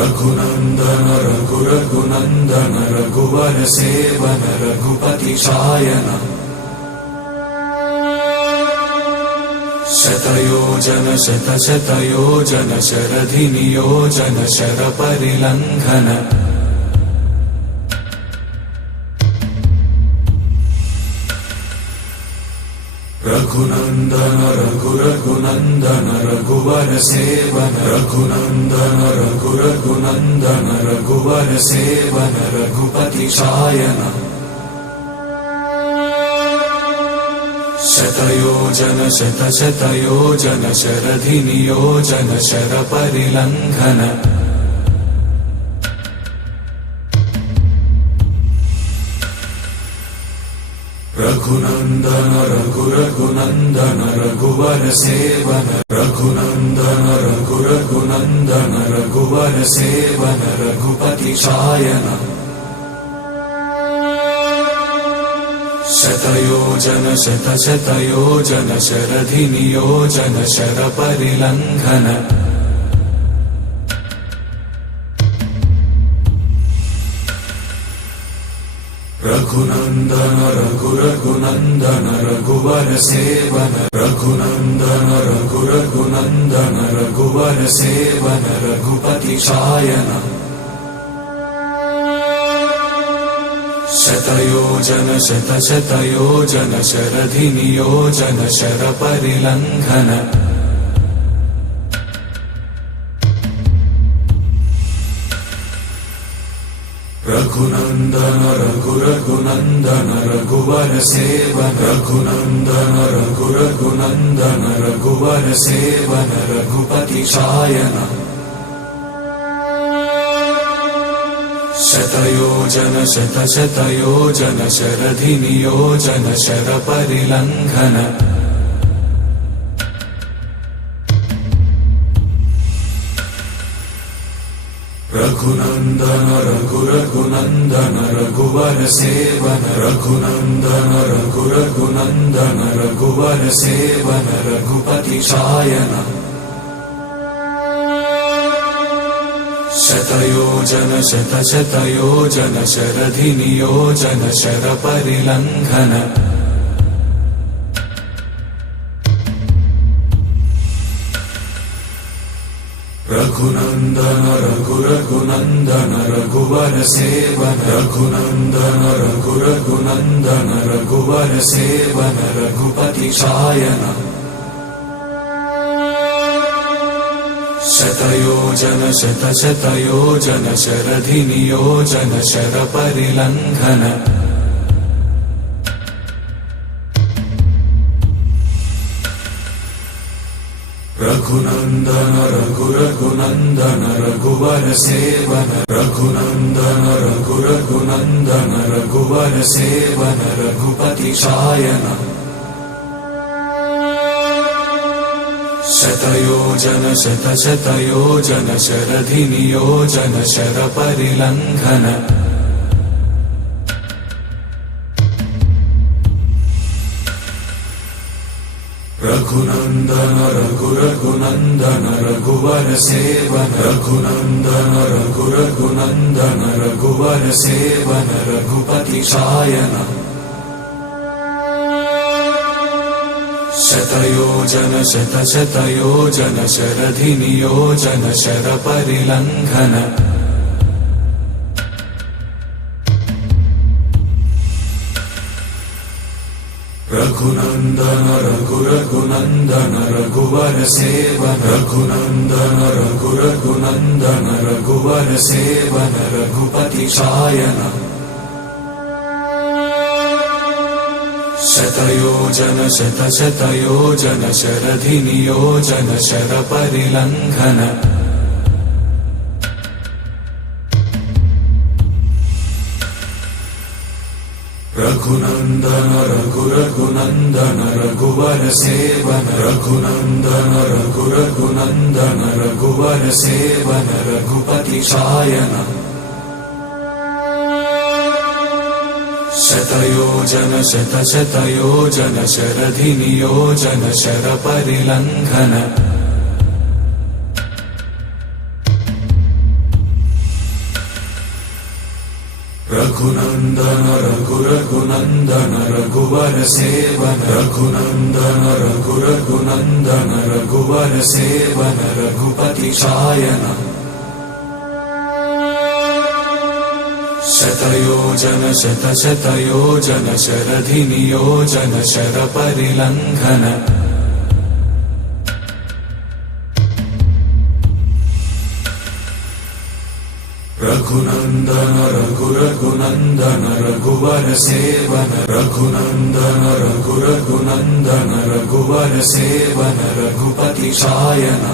रघुनंदन रघुरघुनंदन रघुवर seven Raghupati Shayan शतयोजन शतशतयोजन शरधि नियोजन sir परिलंघन Raghunandan रघुरघुनंदन रघुवर seven Raghunandan रघुरघुनंदन रघुवर seven Raghupati Shayan शतयोजन शतशतयोजन शरधि नियोजन sir परिलंघन Raghunandan रघुरघुनंदन रघुवर seven Raghunandan रघुरघुनंदन रघुवर seven Raghupati Shayan शतयोजन शतशतयोजन शरधि नियोजन शर परिलंघन रघुनंदन रघुरघुनंदन रघुवर सेवन रघुनंदन रघुरघुनंदन रघुवर सेवन रघुपति शायन शतयोजन शतशतयोजन शरधि नियोजन शर परिलंघन रघुनंदन रघुरघुनंदन रघुवर सेवन रघुनंदन रघुरघुनंदन रघुवर सेवन रघुपति शायन शतयोजन शतशतयोजन शरधि नियोजन शर परिलंघन रघुनंदन रघुरघुनंदन रघुवर सेवन रघुनंदन रघुरघुनंदन रघुवर सेवन रघुपति शायन शतयोजन शतशतयोजन शरधि नियोजन शर परिलंघन रघुनंदन रघुरघुनंदन रघुवर सेवन रघुनंदन रघुरघुनंदन रघुवर सेवन रघुपति शायन शतयोजन शतशतयोजन शरधि नियोजन शर परिलंघन रघुनंदन रघुरघुनंदन रघुवर सेवन रघुनंदन रघुरघुनंदन रघुवर सेवन रघुपति शायन शतयोजन शतशतयोजन शरधि नियोजन शर परिलंघन रघुनंदन रघुरघुनंदन रघुवर सेवन रघुनंदन रघुरघुनंदन रघुवर सेवन रघुपति शायन शतयोजन शतशतयोजन शरधि नियोजन शर परिलंघन रघुनंदन रघुरघुनंदन रघुवर सेवन रघुनंदन रघुरघुनंदन रघुवर सेवन रघुपति शायन शतयोजन शतशतयोजन शरधि नियोजन शर परिलंघन रघुनंदन रघुरघुनंदन रघुवर सेवन रघुनंदन रघुरघुनंदन रघुवर सेवन रघुपति शायन शतयोजन शतशतयोजन शरधि नियोजन शर परिलंघन रघुनन्दन रघुरघुनन्दन रघुवर सेवन रघुनन्दन रघुरघुनन्दन रघुवर सेवन रघुपति शायन शतयोजन शतशतयोजन शरधिनियोजन शरपरिलङ्घन रघुनन्दन रघुरघुनन्दन रघुवर सेवन रघुनन्दन रघुरघुनन्दन रघुवर seven Raghupati Shayan